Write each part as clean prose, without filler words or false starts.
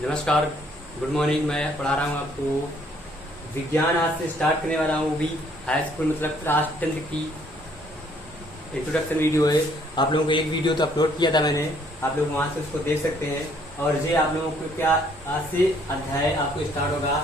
नमस्कार, good morning. मैं पढ़ा रहा हूँ आपको विज्ञान। आज से स्टार्ट करने वाला हूँ। वो भी हाई स्कूल मतलब क्लास 10 की इंट्रोडक्शन वीडियो है। आप लोगों को एक वीडियो तो अपलोड किया था मैंने, आप लोग वहाँ से उसको देख सकते हैं। और ये आप लोगों को क्या आज से अध्याय आपको स्टार्ट होगा।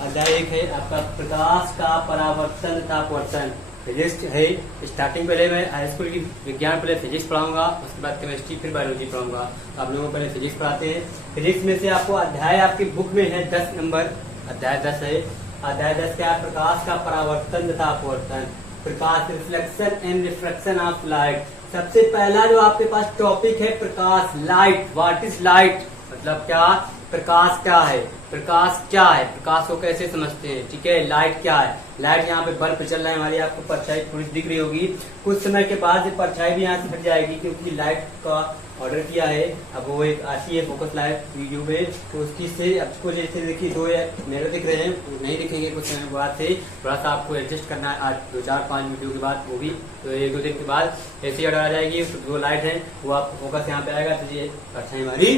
अध्याय 1 है आपका प्रकाश का परावर्तन तथा अपवर्तन। फिजिक्स है स्टार्टिंग। पहले मैं हाई स्कूल की विज्ञान पहले फिजिक्स पढ़ाऊंगा, उसके बाद केमिस्ट्री, फिर बायोलॉजी पढ़ाऊंगा। तो आप लोगों को पहले फिजिक्स पढ़ाते हैं। फिजिक्स में से आपको अध्याय आपकी बुक में है 10 नंबर, अध्याय 10 है। अध्याय 10 क्या है? प्रकाश का परावर्तन तथा अपवर्तन। प्रकाश, reflection and refraction of light. सबसे पहला जो आपके पास टॉपिक है प्रकाश, लाइट। What is light? मतलब क्या प्रकाश क्या है? प्रकाश क्या है? प्रकाश को कैसे समझते हैं? ठीक है, लाइट क्या है? लाइट यहाँ पे बल्ब चल रहा है हमारी, आपको परछाई थोड़ी दिख रही होगी। कुछ समय के बाद ये परछाई भी यहाँ से हट जाएगी क्योंकि लाइट का ऑर्डर किया है। अब वो एक आती है फोकस लाइट वीडियो में, तो उसकी से आपको जैसे देखिए दो मेरे दिख रहे हैं, वो नहीं दिखेंगे कुछ समय के बाद से। थोड़ा सा आपको एडजस्ट करना है। आज 2-4-5 वीडियो के बाद, वो भी तो 1-2 दिन के बाद ऐसी ऑर्डर आ जाएगी। तो जो लाइट है वो आपको फोकस यहाँ पे आएगा, तो ये परछाई हमारी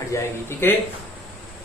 हट जाएगी। ठीक है,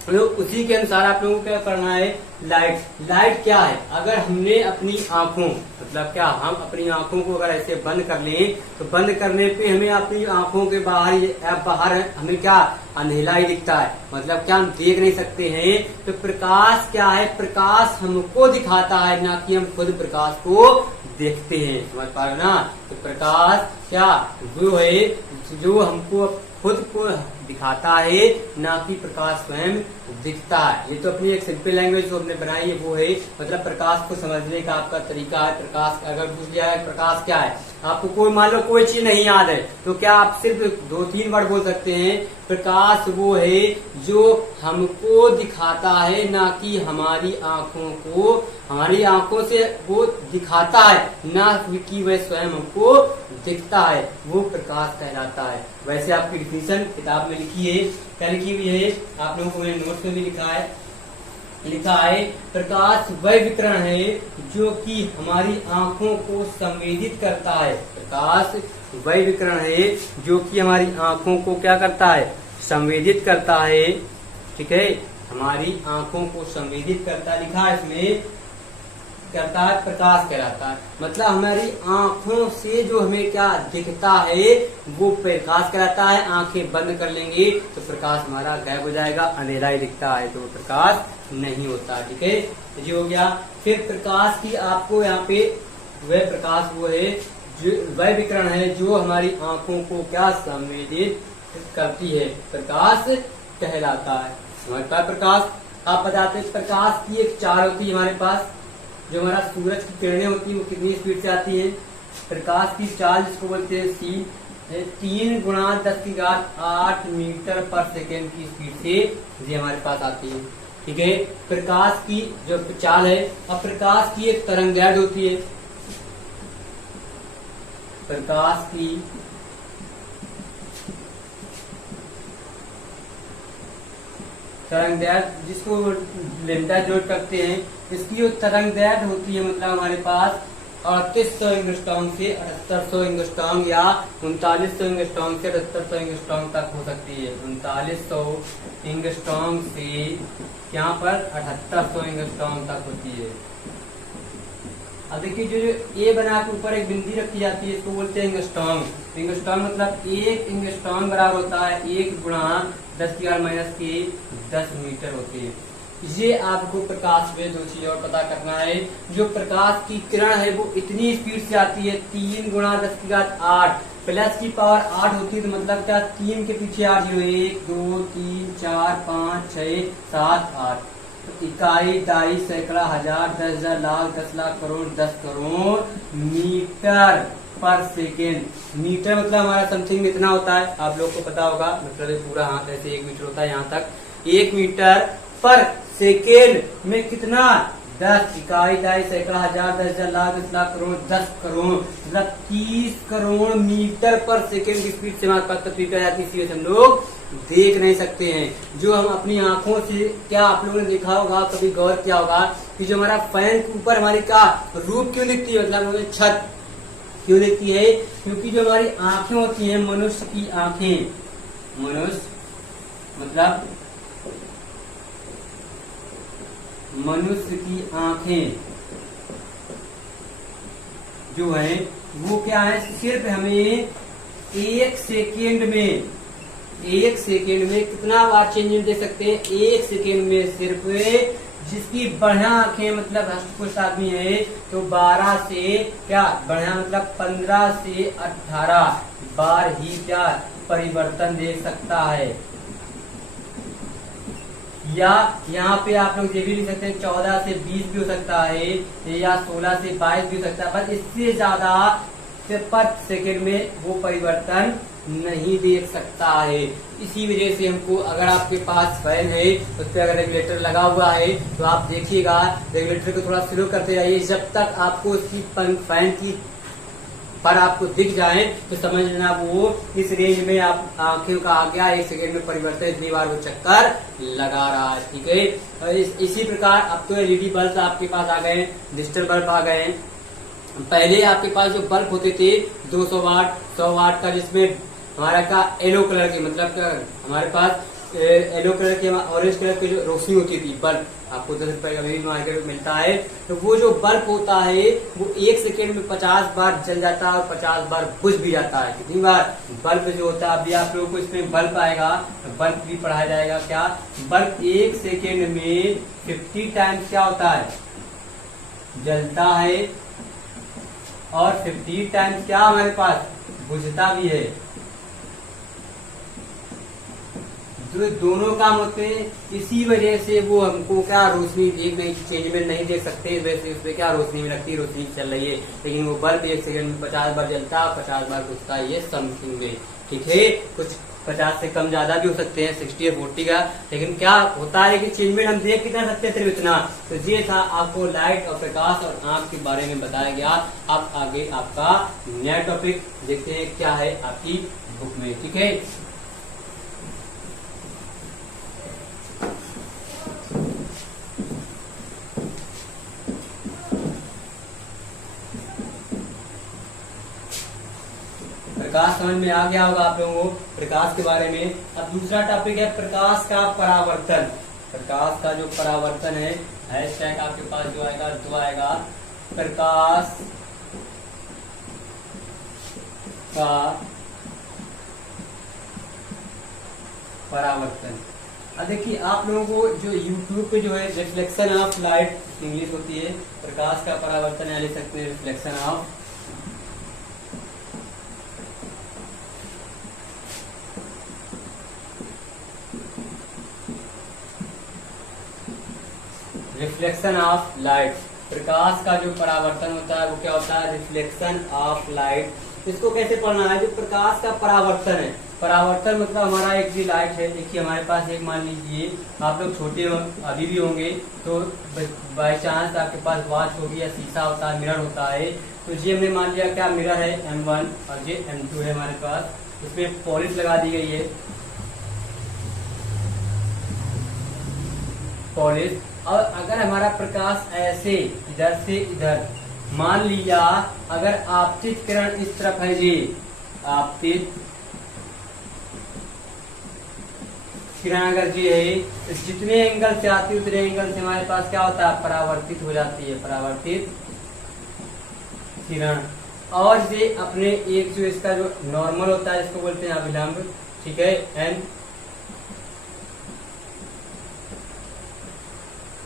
तो उसी के अनुसार आप लोगों को क्या करना है। लाइट क्या है? अगर हमने अपनी आंखों, मतलब क्या, हम अपनी आंखों को अगर ऐसे बंद कर लें तो बंद करने पे हमें अपनी आंखों के बाहर हमें क्या अंधेला ही दिखता है, मतलब क्या हम देख नहीं सकते हैं। तो प्रकाश क्या है? प्रकाश हमको दिखाता है, ना कि हम खुद प्रकाश को देखते हैं। समझ पा रहे ना? तो प्रकाश क्या वो है जो हमको खुद को दिखाता है, ना कि प्रकाश स्वयं दिखता है। ये तो अपनी एक सिंपल लैंग्वेज जो हमने बनाई है वो है, मतलब प्रकाश को समझने का आपका तरीका है। प्रकाश अगर पूछ लिया है प्रकाश क्या है, आपको कोई मान लो कोई चीज नहीं याद है, तो क्या आप सिर्फ 2-3 वर्ड बोल सकते हैं। प्रकाश वो है जो हमको दिखाता है, ना कि हमारी आंखों को, हमारी आंखों से वो दिखाता है, ना कि वह स्वयं हमको दिखता है, वो प्रकाश कहलाता है। वैसे आपकी डिफिनेशन किताब में लिखी है, क्या लिखी हुई है आप लोगों को मैंने नोट्स में भी लिखा है प्रकाश वह विकिरण है जो कि हमारी आंखों को संवेदित करता है। प्रकाश वह विकिरण है जो कि हमारी आंखों को क्या करता है? संवेदित करता है। ठीक है, हमारी आंखों को संवेदित करता है, लिखा है इसमें, करता है, प्रकाश कहलाता है। मतलब हमारी आंखों से जो हमें क्या दिखता है वो प्रकाश कहलाता है। आंखें बंद कर लेंगे तो प्रकाश हमारा गायब हो जाएगा, अंधेरा ही दिखता है, तो प्रकाश नहीं होता। ठीक है, ये हो गया। फिर प्रकाश की आपको यहाँ पे वह प्रकाश वो है जो वह विकिरण है जो हमारी आंखों को क्या संवेदित करती है, प्रकाश कहलाता है। हमारे पास प्रकाश, आप बताते हैं प्रकाश की एक चाल होती है हमारे पास, जो हमारा सूरज की किरणें होती है वो कितनी स्पीड से आती है। प्रकाश की चाल जिसको बोलते हैं सी, 3 × 10⁸ मीटर पर सेकेंड की स्पीड से ये हमारे पास आती है। ठीक है, प्रकाश की जो चाल है। अब प्रकाश की एक तरंगदैर्घ्य होती है, प्रकाश की तरंगदैर्घ्य जिसको लेमडा जोड़ करते हैं, इसकी जो तरंगदैर्घ्य होती है मतलब हमारे पास 3800 एंगस्ट्रॉम से 7800 एंगस्ट्रॉम या 3900 एंगस्ट्रॉम से 7800 एंगस्ट्रॉम तक हो सकती है। 3900 एंगस्ट्रॉम से यहाँ पर 7800 एंगस्ट्रॉम तक होती है। अब देखिए जो ए बना के ऊपर एक बिंदी रखी जाती है इसको बोलते हैं एंगस्ट्रॉम। एंगस्ट्रॉम मतलब 1 एंगस्ट्रॉम बराबर होता है 1 × 10⁻⁻10 मीटर होती है। ये आपको प्रकाश में दो चीज और पता करना है। जो प्रकाश की किरण है वो इतनी स्पीड से आती है 3 × 10⁸ प्लस की पावर 8 होती है, तो मतलब क्या 3 के पीछे 8 0 1 2 3 4 5 6 7 8 इकाई, दाई, सैकड़ा, हजार, 10,000, लाख, 10 लाख, करोड़, 10 करोड़ मीटर पर सेकेंड। मीटर मतलब हमारा समथिंग में इतना होता है, आप लोग को पता होगा, मतलब पूरा हाथ ऐसे 1 मीटर होता है यहाँ तक। 1 मीटर पर सेकेंड में कितना? 10 इकाई, दाई, सैकड़ा, हजार, 10,000, लाख, 10 लाख, करोड़, 10 करोड़, मतलब 30 करोड़ मीटर पर सेकेंड की स्पीड से हमारे पास तस्वीर आ जाती है। इसी वजह से हम लोग देख नहीं सकते हैं। जो हम अपनी आंखों से, क्या आप लोगों ने देखा होगा, कभी गौर किया होगा कि जो हमारा फैन के ऊपर हमारी क्या रूप क्यों दिखती है, मतलब हमें छत क्यों दिखती है? क्योंकि जो हमारी आंखें होती हैं, मनुष्य की आंखें, मनुष्य मतलब मनुष्य की आंखें जो है वो क्या है, सिर्फ हमें 1 सेकेंड में कितना बार चेंज दे सकते हैं, 1 सेकेंड में सिर्फ, जिसकी बढ़िया आंखें मतलब हष्ट आदमी है तो 12 से क्या बढ़िया मतलब 15 से 18 बार ही क्या परिवर्तन दे सकता है। या यहाँ पे आप लोग ये भी लिख सकते हैं 14 से 20 भी हो सकता है या 16 से 22 भी हो सकता है, पर इससे ज्यादा पर सेकेंड में वो परिवर्तन नहीं देख सकता है। इसी वजह से हमको, अगर आपके पास फैन है उस पर अगर रेगुलेटर लगा हुआ है तो आप देखिएगा रेगुलेटर को थोड़ा स्लो करते जाइए, जब तक आपको उसकी फैन की पर आपको दिख जाए तो समझ लेना वो इस रेंज में आप आंखों का आ गया, 1 सेकेंड में परिवर्तन, इतनी बार वो चक्कर लगा रहा है। ठीक है, इसी प्रकार अब तो एलईडी बल्ब आपके पास आ गए, डिजिटल बल्ब आ गए। पहले आपके पास जो बल्ब होते थे 200 वाट 100 वाट का, जिसमें हमारा का येलो कलर के मतलब हमारे पास येलो कलर के ऑरेंज कलर की जो रोशनी होती थी बल्ब, आपको 10 रुपए का भी मार्केट में मिलता है, तो वो जो बल्ब होता है वो 1 सेकेंड में 50 बार जल जाता है और 50 बार बुझ भी जाता है। कितनी बार बल्ब जो होता है, अभी आप लोगों को इसमें बल्ब आएगा, बल्ब भी पढ़ाया जाएगा। क्या बल्ब 1 सेकेंड में 50 टाइम्स क्या होता है, जलता है और 50 टाइम्स क्या हमारे पास बुझता भी है। तो दोनों काम होते हैं, इसी वजह से वो हमको क्या रोशनी एक नहीं चेंजमेंट नहीं देख सकते, वैसे उसमें क्या रोशनी में लगती रोशनी चल रही है, लेकिन वो बल्ब 1 सेकंड में 50 बार जलता है, 50 बार बुझता है, ये समथिंग में। ठीक है, कुछ 50 से कम ज्यादा भी हो सकते हैं, 60 और 40 का, लेकिन क्या होता है कि चेंजमेंट हम देख कितना सकते हैं सिर्फ इतना। तो ये था आपको लाइट और प्रकाश और आंख के बारे में बताया गया। अब आगे आपका नया टॉपिक देखते हैं क्या है आपकी बुक में। ठीक है, प्रकाश समझ में आ गया होगा आप लोगों को प्रकाश के बारे में। अब दूसरा टॉपिक है प्रकाश का परावर्तन। प्रकाश का जो परावर्तन है, हैशटैग आपके पास जो आएगा तो आएगा प्रकाश का परावर्तन। अब देखिए आप लोगों को जो YouTube पे जो है रिफ्लेक्शन ऑफ लाइट इंग्लिश होती है, प्रकाश का परावर्तन या लिख सकते हैं reflection of reflection of light. प्रकाश का जो परावर्तन होता है वो क्या होता है, रिफ्लेक्शन ऑफ लाइट। इसको कैसे पढ़ना है, जो प्रकाश का परावर्तन है, परावर्तन मतलब हमारा एक भी लाइट है, देखिए हमारे पास एक मान लीजिए आप लोग छोटे अभी भी होंगे तो बाई चांस आपके पास वॉच होगी या शीशा होता है, मिरर होता है, तो ये हमने मान लिया क्या मिरर है M1 और ये M2 है हमारे पास, उसमें पॉलिश लगा दी गई है, पॉलिश। और अगर हमारा प्रकाश ऐसे इधर से इधर, मान लिया अगर आपतित किरण इस तरफ है, ये आपतित किरण अगर ये है तो जितने एंगल से आती है उतने एंगल से हमारे पास क्या होता है, परावर्तित हो जाती है, परावर्तित किरण। और ये अपने एक जो इसका जो नॉर्मल होता है इसको बोलते हैं अभिलंब। ठीक है, एन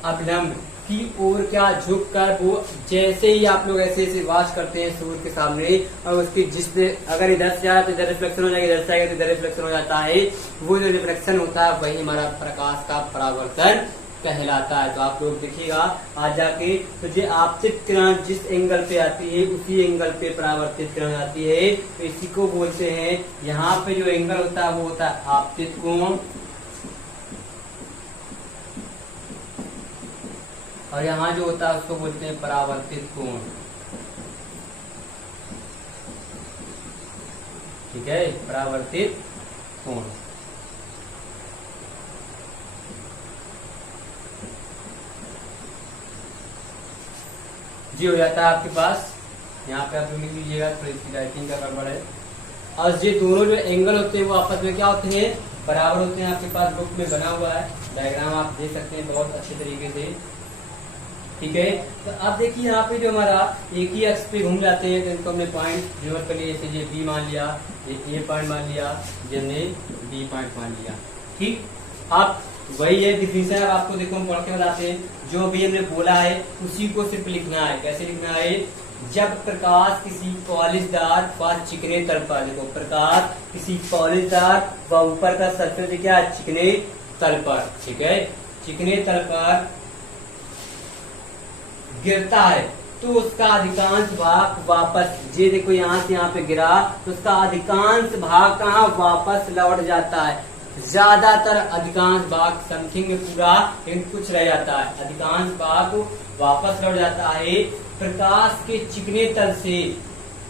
अभिलंब की ओर क्या झुक कर वो जैसे ही आप लोग ऐसे ऐसे वॉच करते हैं सूर्य के सामने, और उसकी जिसने अगर इधर से आया तो इधर रिफ्लेक्शन हो जाएगा, इधर से आएगा तो इधर रिफ्लेक्शन हो जाता है, वो जो रिफ्लेक्शन होता है वही हमारा प्रकाश का परावर्तन कहलाता है। तो आप लोग देखिएगा आज जाके, तो ये आपतित किरण जिस एंगल पे आती है उसी एंगल पे परावर्तित किरण आती है, तो इसी को बोलते हैं, यहाँ पे जो एंगल होता है वो होता है आपतित कोण, और यहाँ जो होता है उसको बोलते हैं परावर्तित कोण। ठीक है, परावर्तित कोण। जी हो जाता है आपके पास, यहाँ पे आप लोग लिख लीजिएगा, थोड़ी सी राइटिंग का गड़बड़ है। और ये दोनों जो एंगल होते हैं वो आपस में क्या होते हैं, बराबर होते हैं, आपके पास बुक में बना हुआ है, डायग्राम आप देख सकते हैं बहुत अच्छे तरीके से। ठीक है, तो अब देखिए यहाँ पे जो हमारा एक ही अक्ष पे घूम जाते हैं, तो इनको हमने पॉइंट नोट कर लिए, जैसे ये बी मान लिया, ये ए पॉइंट मान लिया, ये हमने बी पॉइंट मान लिया। ठीक, अब वही है डिफिनेशन, अब आपको देखो हम पढ़ के बताते हैं, जो भी हमने बोला है उसी को सिर्फ लिखना है। कैसे लिखना है? जब प्रकाश किसी पॉलिशदार व चिकने तल पर, देखो प्रकाश किसी पॉलिशदार व ऊपर का सरफेस क्या है, चिकने तल पर, ठीक है, चिकने तल पर गिरता है तो उसका अधिकांश भाग वापस, ये देखो यहाँ से यहाँ पे गिरा तो उसका अधिकांश भाग कहाँ वापस लौट जाता है। ज्यादातर अधिकांश भाग, समथिंग में पूरा, लेकिन कुछ रह जाता है, अधिकांश भाग वापस लौट जाता है। प्रकाश के चिकने तल से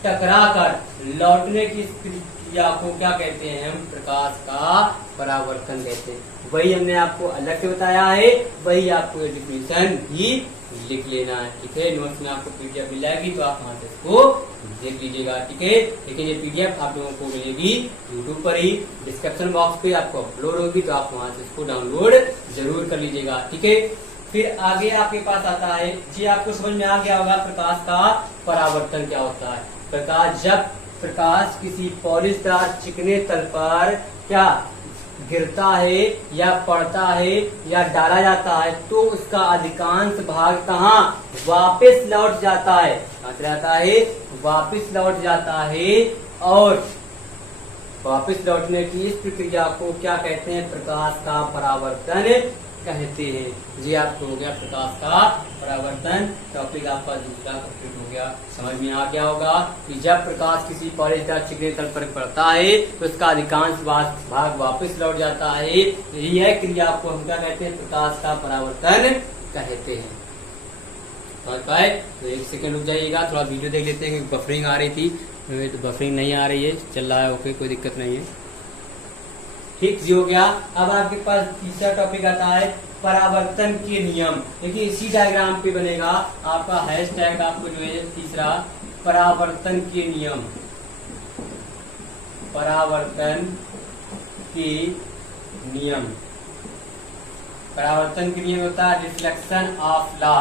टकराकर लौटने की क्रिया को क्या कहते हैं? हम प्रकाश का परावर्तन कहते हैं। वही हमने आपको अलग से बताया है, वही आपको डिफिनेशन भी लिख लेना है। ठीक है, नोट्स में आपको पीडीएफ मिल जाएगी, तो आप वहां से इसको देख लीजिएगा। ठीक है, लेकिन ये पीडीएफ आप लोगों को मिलेगी यूट्यूब पर ही, डिस्क्रिप्शन बॉक्स पे आपको अपलोड होगी, तो आप वहां से इसको डाउनलोड जरूर कर लीजिएगा। ठीक है, फिर आगे आपके पास आता है, जी आपको समझ में आ गया होगा प्रकाश का परावर्तन क्या होता है। प्रकाश, जब प्रकाश किसी पॉलिशदार चिकने तल पर क्या गिरता है या पड़ता है या डाला जाता है तो उसका अधिकांश भाग कहाँ वापस लौट जाता है, कहाँ चला जाता है? वापस लौट जाता है। और वापस लौटने की इस प्रक्रिया को क्या कहते हैं? प्रकाश का परावर्तन कहते हैं। जी आपको हो गया प्रकाश का परावर्तन, टॉपिक आपका दूसरा कंप्लीट हो गया। समझ में आ गया होगा कि जब प्रकाश किसी पॉलिशदार चिकने तल पर पड़ता है तो उसका अधिकांश भाग वापस लौट जाता है। यह क्रिया को हम क्या कहते हैं? प्रकाश का परावर्तन कहते हैं। समझ पाए? तो एक सेकंड रुक जाइएगा, थोड़ा वीडियो देख लेते हैं, क्योंकि बफरिंग आ रही थी, तो बफरिंग नहीं आ रही है, चल रहा है, ओके, कोई दिक्कत नहीं है। ठीक जी, हो गया। अब आपके पास तीसरा टॉपिक आता है परावर्तन के नियम। देखिए इसी डायग्राम पे बनेगा आपका हैशटैग, आपको जो है तीसरा परावर्तन के नियम, परावर्तन के नियम। परावर्तन के नियम होता है reflection of law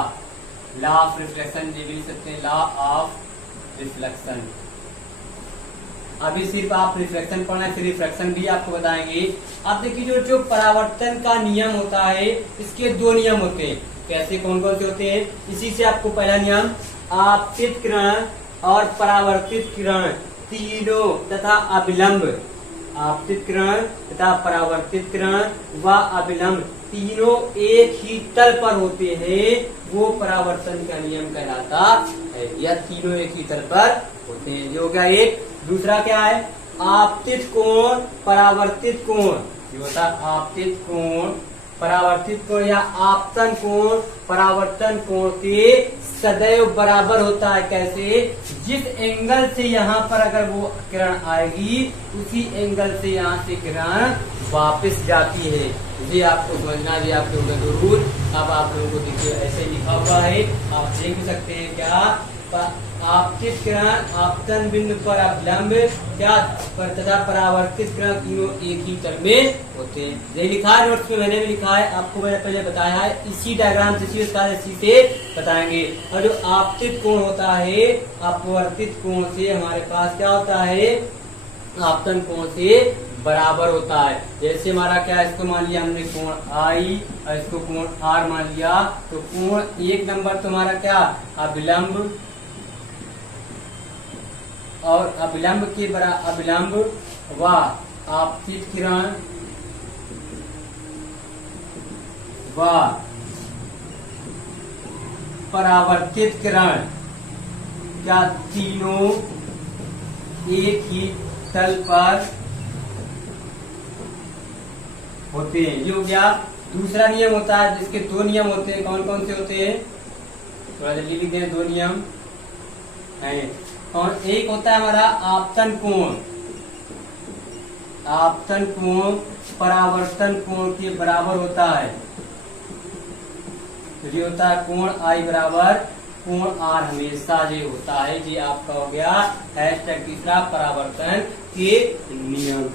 of reflection, ये भी लिख सकते हैं, लॉ ऑफ रिफ्लेक्शन। अभी सिर्फ आप रिफ्लेक्शन पढ़ना है, फिर रिफ्लेक्शन भी आपको बताएंगे। अब देखिए जो परावर्तन का नियम होता है, इसके दो नियम होते हैं। कैसे, कौन कौन से होते हैं? इसी से आपको पहला नियम, आपतित किरण और परावर्तित किरण तीनों तथा अभिलंब, आपतित किरण तथा परावर्तित किरण व अभिलंब तीनों एक ही तल पर होते हैं, वो परावर्तन का नियम कहलाता है। या तीनों एक ही तल पर होते हैं, जो हो गया एक। दूसरा क्या है? आपतित कोण परावर्तित कोण, ये होता है आपतित कोण परावर्तित कोण या आपतन कोण परावर्तन कोण के सदैव बराबर होता है। कैसे? जिस एंगल से यहाँ पर अगर वो किरण आएगी, उसी एंगल से यहाँ से किरण वापस जाती है। ये आपको समझना, ये आपके होगा जरूर। अब आप लोगों को देखिए ऐसे लिखा हुआ है, आप देख सकते हैं क्या? आपतित किरण आपतन बिंदु पर अभिलंब क्या तथा परावर्तित किरण तीनों एक ही तल में होते हैं। ये लिखा है नोट्स में, मैंने भी लिखा है, आपको मैंने पहले बताया है। इसी डायग्राम से इसी से बताएंगे। और जो आपतित कोण होता है, अपवर्तित कोण से हमारे पास क्या होता है? आपतन कोण से बराबर होता है। जैसे हमारा क्या, इसको मान लिया हमने कोण आई और इसको कोण आर मान लिया, तो कोण एक नंबर तो हमारा क्या अभिलंब, और अभिलंब के बराबर अभिलंब व आपतित किरण व परावर्तित किरण क्या तीनों एक ही तल पर होते हैं। ये हो गया। दूसरा नियम होता है, जिसके दो नियम होते हैं। कौन कौन से होते हैं? थोड़ा जल्दी लिख दें। दो नियम हैं। और एक होता है हमारा आपतन कोण, आपतन कोण परावर्तन कोण के बराबर होता है। तो ये होता है कोण आई बराबर कोण आर, हमेशा ये होता है। ये आपका हो गया हैशटैग तीसरा परावर्तन के नियम।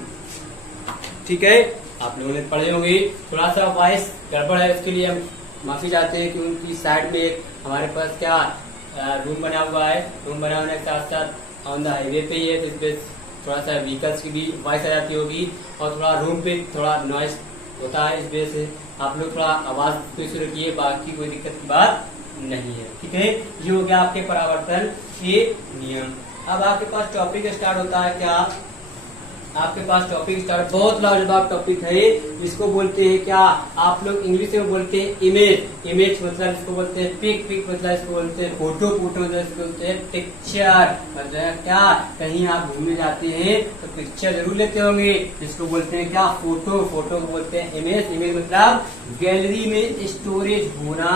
ठीक है। आप लोगों ने पढ़े होंगे। थोड़ा सा वॉइस गड़बड़ है, उसके लिए हम माफी चाहते हैं कि उनकी साइड में एक हमारे पास क्या रूम बना हुआ है। रूम बना होने के साथ साथ ऑन द हाईवे पे ही है, तो इसमें थोड़ा सा व्हीकल्स की भी वॉइस आ जाती होगी और थोड़ा रूम पे थोड़ा नॉइस होता है। इस वजह से आप लोग थोड़ा आवाज पे शुरू रखिए, बाकी कोई दिक्कत की बात नहीं है। ठीक है, ये हो गया आपके परावर्तन के नियम। अब आपके पास टॉपिक स्टार्ट होता है क्या, आपके पास टॉपिक स्टार्ट बहुत लाजवाब टॉपिक है। इसको बोलते हैं क्या, आप लोग इंग्लिश में बोलते हैं इमेज। इमेज मतलब इसको बोलते हैं पिक। पिक मतलब इसको बोलते हैं फोटो। फोटो मतलब इसको बोलते हैं पिक्चर। मतलब क्या, कहीं आप घूमने जाते हैं तो पिक्चर जरूर लेते होंगे, इसको बोलते हैं क्या, फोटो। फोटो को बोलते हैं इमेज। इमेज मतलब गैलरी में स्टोरेज होना,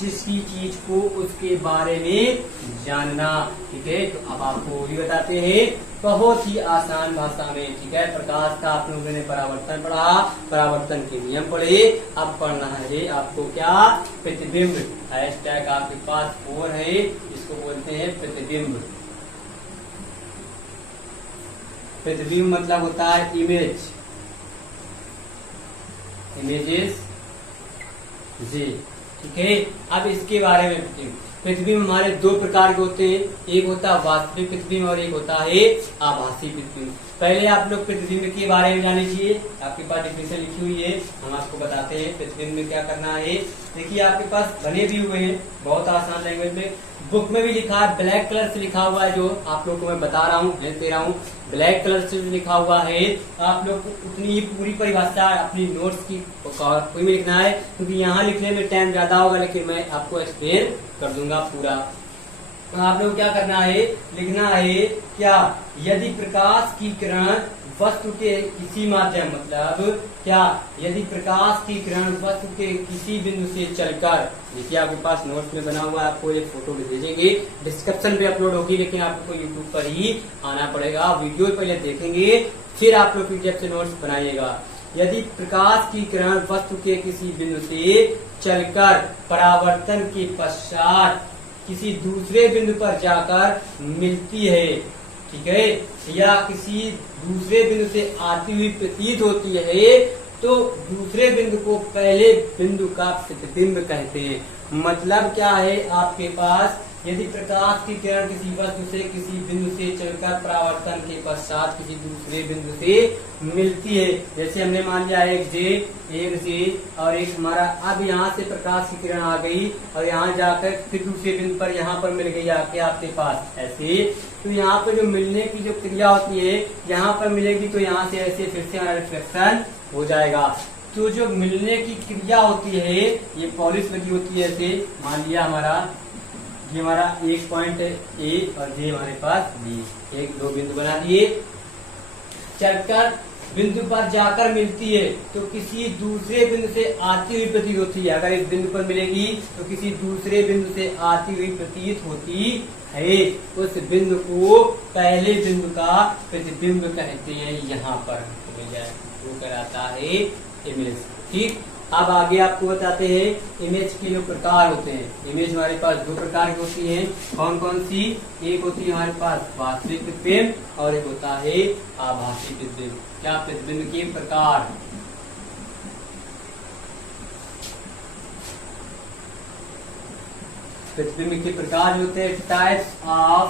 जिसकी चीज को उसके बारे में जानना। ठीक है, तो अब आपको भी बताते हैं बहुत ही आसान भाषा में। ठीक है, प्रकाश का आप लोगों ने परावर्तन पढ़ा, परावर्तन के नियम पढ़े। अब पढ़ना है आपको क्या, प्रतिबिंब। हैशटैग आपके पास 4 है, इसको बोलते हैं प्रतिबिंब। प्रतिबिंब मतलब होता है इमेज, इमेजेस जी। ठीक है, अब इसके बारे में प्रतिबिंब हमारे 2 प्रकार के होते हैं, एक होता है वास्तविक प्रतिबिंब और एक होता है आभासी प्रतिबिंब। पहले आप लोग प्रतिबिंब के बारे में जान लीजिए, आपके पास डिफिनेशन लिखी हुई है, हम आपको बताते हैं प्रतिबिंब में क्या करना है। देखिए आपके पास बने भी हुए हैं बहुत आसान लैंग्वेज में, बुक में भी लिखा है, ब्लैक कलर से लिखा हुआ है, जो आप लोग को मैं बता रहा हूँ, दे रहा हूँ, ब्लैक कलर से लिखा हुआ है। आप लोग को उतनी ही पूरी परिभाषा अपनी नोट्स की कॉपी में लिखना है, क्योंकि यहाँ लिखने में टाइम ज्यादा होगा, लेकिन मैं आपको एक्सप्लेन कर दूंगा पूरा। तो आप लोग क्या करना है, लिखना है क्या, यदि प्रकाश की किरण वस्तु के किसी माध्यम, मतलब क्या, यदि प्रकाश की किरण वस्तु के किसी बिंदु से चलकर, देखिए आपके पास नोट्स में बना हुआ है, आपको एक फोटो भी भेजेंगे, डिस्क्रिप्शन पे अपलोड होगी, लेकिन आपको यूट्यूब पर ही आना पड़ेगा। वीडियो पहले देखेंगे, फिर आप लोग पीडीएफ से नोट्स बनाइएगा। यदि प्रकाश की किरण वस्तु के किसी बिंदु से चलकर परावर्तन के पश्चात किसी दूसरे बिंदु पर जाकर मिलती है, ठीक है, या किसी दूसरे बिंदु से आती हुई प्रतीत होती है, तो दूसरे बिंदु को पहले बिंदु का प्रतिबिंब कहते हैं। मतलब क्या है, आपके पास यदि प्रकाश की किरण किसी वस्तु से किसी बिंदु से चलकर परावर्तन के पश्चात किसी दूसरे बिंदु से मिलती है, जैसे हमने मान लिया एक जे और एक हमारा, अब यहाँ से प्रकाश की किरण आ गई और यहाँ जाकर फिर दूसरे बिंदु पर यहाँ पर मिल गई आके आपके पास ऐसे, तो यहाँ पर जो मिलने की जो क्रिया होती है, यहाँ पर मिलेगी तो यहाँ से ऐसे फिर से हमारा रिफ्लेक्शन हो जाएगा। तो जो मिलने की क्रिया होती है, ये पॉलिश लगी होती है ऐसे, मान लिया ये हमारा एक पॉइंट ए और जे हमारे पास बी, एक दो बिंदु बना दिए, चलकर बिंदु पर जाकर मिलती है तो किसी दूसरे बिंदु से आती हुई प्रतीत होती है। अगर इस बिंदु पर मिलेगी तो किसी दूसरे बिंदु से आती हुई प्रतीत होती है, उस बिंदु को पहले बिंदु का प्रतिबिंब कहते हैं। यहाँ पर मिल जाए वो कहलाता है इमेज। ठीक, अब आगे आपको बताते हैं इमेज के जो प्रकार होते हैं। इमेज हमारे पास 2 प्रकार की होती है, कौन कौन सी, एक होती है हमारे पास वास्तविक प्रतिबिंब और एक होता है आभासी प्रतिबिंब। क्या प्रतिबिंब के प्रकार, प्रतिबिंब के प्रकार जो होते हैं, टाइप्स ऑफ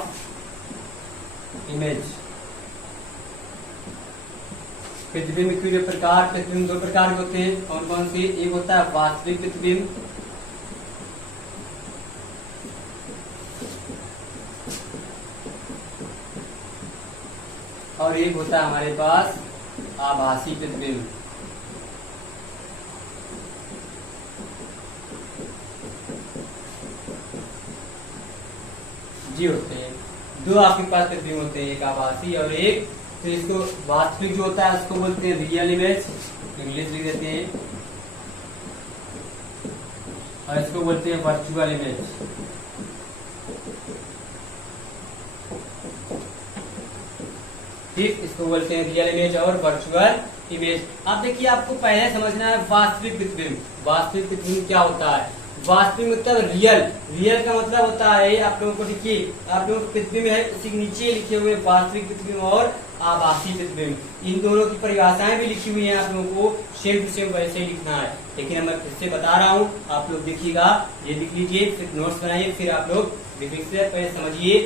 इमेज। प्रतिबिंब के जो प्रकार, प्रतिबिंब 2 प्रकार के होते हैं, कौन कौन सी, एक होता है वास्तविक प्रतिबिंब और एक होता है हमारे पास आभासी प्रतिबिंब। जी होते हैं 2 आपके पास प्रतिबिंब होते हैं, एक आभासी और एक, तो इसको वास्तविक जो होता है उसको बोलते हैं रियल इमेज, इंग्लिश लिख देते हैं, और इसको बोलते हैं वर्चुअल इमेज। ठीक, इसको बोलते हैं रियल इमेज और वर्चुअल इमेज। अब देखिए आपको पहले समझना है वास्तविक प्रतिबिंब। वास्तविक प्रतिबिंब क्या होता है, वास्तविक मतलब रियल। रियल का मतलब होता है, आप लोगों को देखिए, आप लोगों को प्रतिबिंब है, उसी के नीचे लिखे हुए वास्तविक प्रतिबिंब और आभासी प्रतिबिंब, इन दोनों की परिभाषाएं भी लिखी हुई हैं। आप लोगों को सेम टू सेम वैसे ही लिखना है, लेकिन मैं फिर से बता रहा हूँ, आप लोग देखिएगा, ये लिख लीजिए, फिर नोट्स बनाइए, फिर आप लोग पहले समझिए।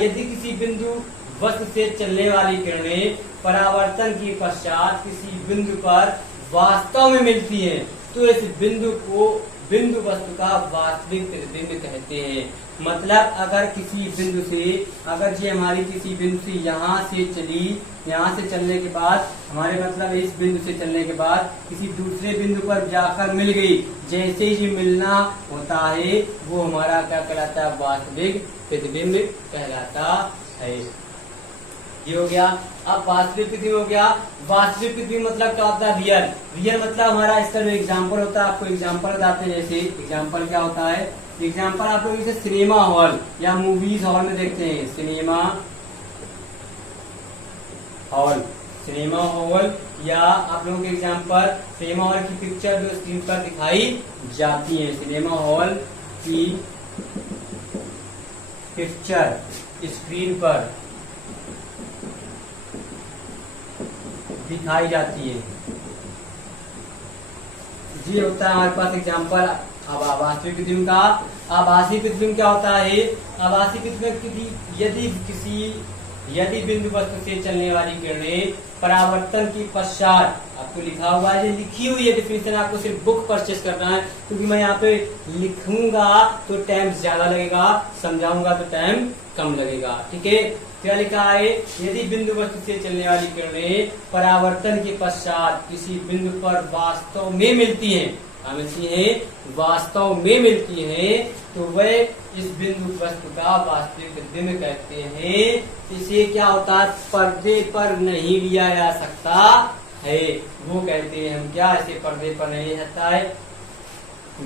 यदि किसी बिंदु वस्तु से चलने वाली किरणें परावर्तन के पश्चात किसी बिंदु पर वास्तव में मिलती हैं, तो इस बिंदु को बिंदु वस्तु का वास्तविक प्रतिबिंब कहते हैं। मतलब अगर किसी बिंदु से, अगर ये हमारी किसी बिंदु से यहाँ से चली, यहाँ से चलने के बाद हमारे मतलब इस बिंदु से चलने के बाद किसी दूसरे बिंदु पर जाकर मिल गई, जैसे ही मिलना होता है वो हमारा क्या कहलाता है, वास्तविक प्रतिबिंब कहलाता है। ये हो गया। अब वास्तविक प्रतिबिंब हो गया। वास्तविक प्रतिबिंब मतलब क्या होता है, रियल। रियल मतलब हमारा इसका जो एग्जाम्पल होता है, आपको एग्जाम्पल बताते हैं। जैसे एग्जाम्पल क्या होता है, एग्जाम्पल आप लोग इसे सिनेमा हॉल या मूवीज हॉल में देखते हैं, सिनेमा हॉल, सिनेमा हॉल, या आप लोगों के एग्जाम्पल सिनेमा हॉल की पिक्चर जो स्क्रीन पर दिखाई जाती है, सिनेमा हॉल की पिक्चर स्क्रीन पर दिखाई जाती है, ये होता है हमारे पास एग्जाम्पल वास्तविक प्रतिबिंब का। आभासी प्रतिबिंब क्या होता है, आभासी प्रतिबिंब यदि बिंदु वस्तु से चलने वाली किरणें परावर्तन के पश्चात, आपको लिखा हुआ है, लिखी हुई है डिफिनेशन, आपको सिर्फ बुक परचेस करना है, क्योंकि मैं यहाँ पे लिखूंगा तो टाइम ज्यादा लगेगा, समझाऊंगा तो टाइम कम लगेगा। ठीक है, क्या लिखा है, यदि बिंदु वस्तु से चलने वाली किरणें परावर्तन के पश्चात किसी बिंदु पर वास्तव में मिलती हैं, वास्तव में मिलती हैं, तो वह इस बिंदु वस्तु का वास्तविक प्रतिबिंब कहते हैं। इसे क्या होता है, पर्दे पर नहीं लिया जा सकता है, वो कहते हैं हम क्या, इसे पर्दे पर नहीं लिया जाता है।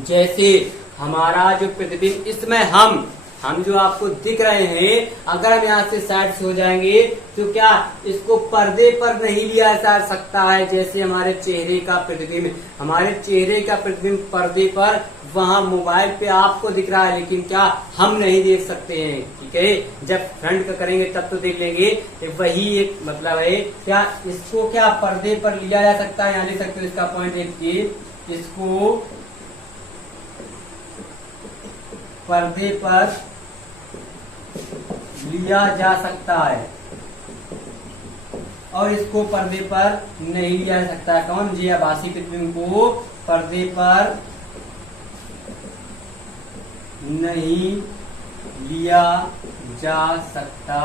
जैसे हमारा जो प्रतिबिंब, इसमें हम जो आपको दिख रहे हैं, अगर हम यहाँ से साइड से हो जाएंगे तो क्या इसको पर्दे पर नहीं लिया जा सकता है। जैसे हमारे चेहरे का प्रतिबिंब, हमारे चेहरे का प्रतिबिंब पर्दे पर वहाँ मोबाइल पे आपको दिख रहा है, लेकिन क्या हम नहीं देख सकते हैं। ठीक है, जब फ्रंट का करेंगे तब तो देख लेंगे, वही एक मतलब है। क्या इसको क्या पर्दे पर लिया जा सकता है, यहाँ लिख सकते हो, इसका पॉइंट है, इसको पर्दे पर लिया जा सकता है और इसको पर्दे पर नहीं लिया जा सकता है। कौन, जी आभासी प्रतिबिंब को पर्दे पर नहीं लिया जा सकता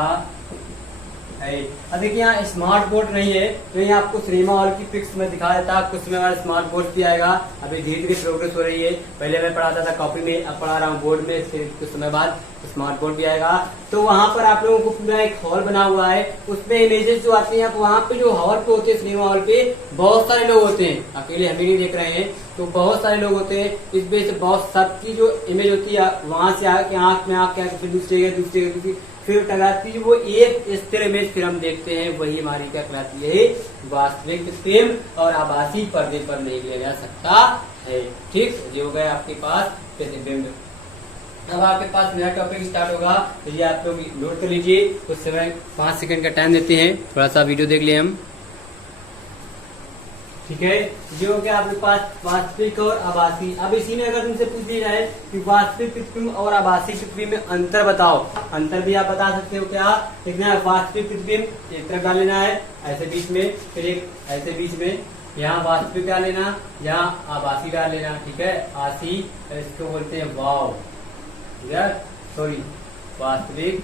है। अब देखिए यहाँ स्मार्ट बोर्ड नहीं है, तो यहाँ आपको सिनेमा हॉल की पिक्स में दिखा देता है, कुछ समय हमारा स्मार्ट बोर्ड भी आएगा। अभी धीरे धीरे प्रोग्रेस हो रही है, पहले मैं पढ़ाता था कॉपी में, अब पढ़ा रहा हूँ बोर्ड में, फिर कुछ समय बाद स्मार्ट बोर्ड भी आएगा। तो वहाँ पर आप लोगों को पूरा एक हॉल बना हुआ है, उसमें इमेजेस जो आती हैं, वहाँ पे जो हॉल पे होते हैं, सिनेमा हॉल पे बहुत सारे लोग होते हैं, अकेले हम ही नहीं देख रहे हैं, तो बहुत सारे लोग होते हैं। इस वजह से बहुत सबकी जो इमेज होती है वहां से आके आंख में आके फिर दूसरे फिर टकराती है, वो एक स्थिर इमेज फिर हम देखते हैं, वही हमारी क्या कहलाती है, वास्तविक प्रतिबिंब। और आभासी पर्दे पर नहीं लिया जा सकता है। ठीक, ये हो गया आपके पास प्रतिबिंब। अब आपके पास नया टॉपिक स्टार्ट होगा, तो ये आप लोग नोट कर लीजिए, कुछ समय 5 सेकंड का टाइम देते हैं, थोड़ा सा वीडियो देख लिए हम। ठीक है, ये हो गया आपके पास वास्तविक और आभासी। अब इसी में अगर तुमसे पूछ लिया जाए कि वास्तविक प्रतिबिंब और आभासी प्रतिबिंब में अंतर बताओ, अंतर भी आप बता सकते हो। क्या लिखना है, वास्तविक प्रतिबिंब एक तरफ डाल लेना है ऐसे बीच में, फिर एक ऐसे बीच में, यहाँ वास्तविक डाल लेना, यहाँ आभासी डाल लेना। ठीक है, आसी, इसको बोलते हैं वाव, सॉरी वास्तविक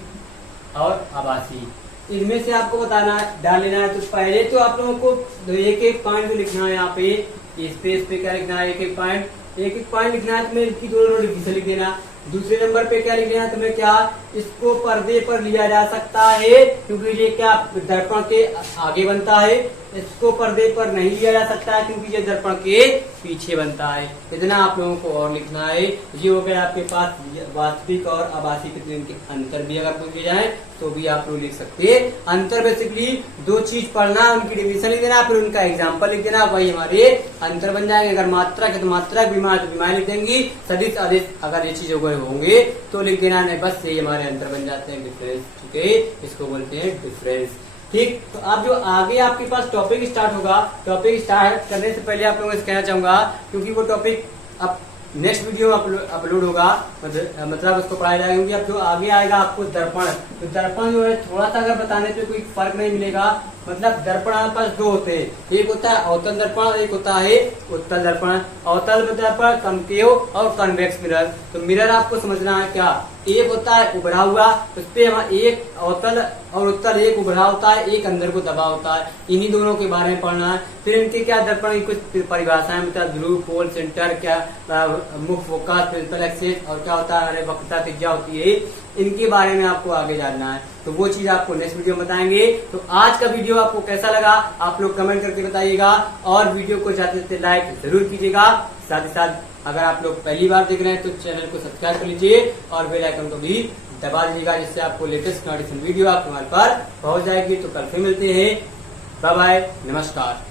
और आभासी। इनमें से आपको बताना डाल लेना है। तो पहले तो आप लोगों को एक एक पॉइंट जो लिखना है, यहाँ पे स्पेस पे क्या लिखना है, एक एक पॉइंट लिखना है, तुम्हें इनकी दोनों नोटिफिकेशन लिख देना। दूसरे नंबर पे क्या लिखना है तुम्हें, क्या इसको पर्दे पर लिया जा सकता है, क्योंकि ये क्या दर्पण के आगे बनता है, इसको पर्दे पर नहीं लिया जा सकता है क्योंकि ये दर्पण के पीछे बनता है। इतना आप लोगों को और लिखना है। ये हो गया आपके पास वास्तविक और आभासी प्रतिबिंब के अंतर भी अगर पूछे जाए तो भी आप लोग लिख सकते हैं। अंतर बेसिकली दो चीज पढ़ना, उनकी डिवीजन लिख देना, फिर उनका एग्जाम्पल लिख देना, वही हमारे अंतर बन जाएंगे। अगर मात्रा है तो मात्रा, बीमार तो बीमार लिख देंगी, सदिश आदेश अगर ये चीज होंगे तो लिख देना, नहीं बस ये हमारे अंतर बन जाते हैं, डिफरेंस। ठीक है, इसको बोलते हैं डिफरेंस। ठीक, तो अब जो आगे आपके पास टॉपिक स्टार्ट होगा, टॉपिक स्टार्ट करने से पहले आप लोगों से कहना चाहूंगा क्योंकि वो टॉपिक अब नेक्स्ट वीडियो में अपलोड होगा, मतलब उसको पढ़ाया जाएगा। क्योंकि अब जो आगे आएगा आपको दर्पण, तो दर्पण जो है थोड़ा सा अगर बताने पे कोई फर्क नहीं मिलेगा। मतलब दर्पण हमारे पास दो होते हैं, एक होता है अवतल दर्पण और एक होता है उत्तल दर्पण। अवतल दर्पण, कनकेव और कन्वेक्स मिरर। तो मिरर आपको समझना है क्या, एक होता है उभरा हुआ, उस पे एक अवतल और उत्तल, एक उभरा होता है, एक अंदर को दबा होता है। इन्हीं दोनों के बारे में पढ़ना है। फिर इनके क्या दर्पण की कुछ परिभाषाएं, मतलब ध्रुव, पोल, सेंटर, क्या मुख्य फोकस, प्रिंसिपल एक्सिस और क्या होता है वक्रता त्रिज्या होती है, इनके बारे में आपको आगे जानना है। तो वो चीज आपको नेक्स्ट वीडियो में बताएंगे। तो आज का वीडियो आपको कैसा लगा आप लोग कमेंट करके बताइएगा और वीडियो को जाते जाते लाइक जरूर कीजिएगा। साथ ही साथ अगर आप लोग पहली बार देख रहे हैं तो चैनल को सब्सक्राइब कर लीजिए और बेल आइकन को भी दबा दीजिएगा, जिससे आपको लेटेस्ट नोटिफिकेशन वीडियो आपके मोबाइल पर पहुंच जाएगी। तो कल फिर मिलते हैं, बाय बाय, नमस्कार।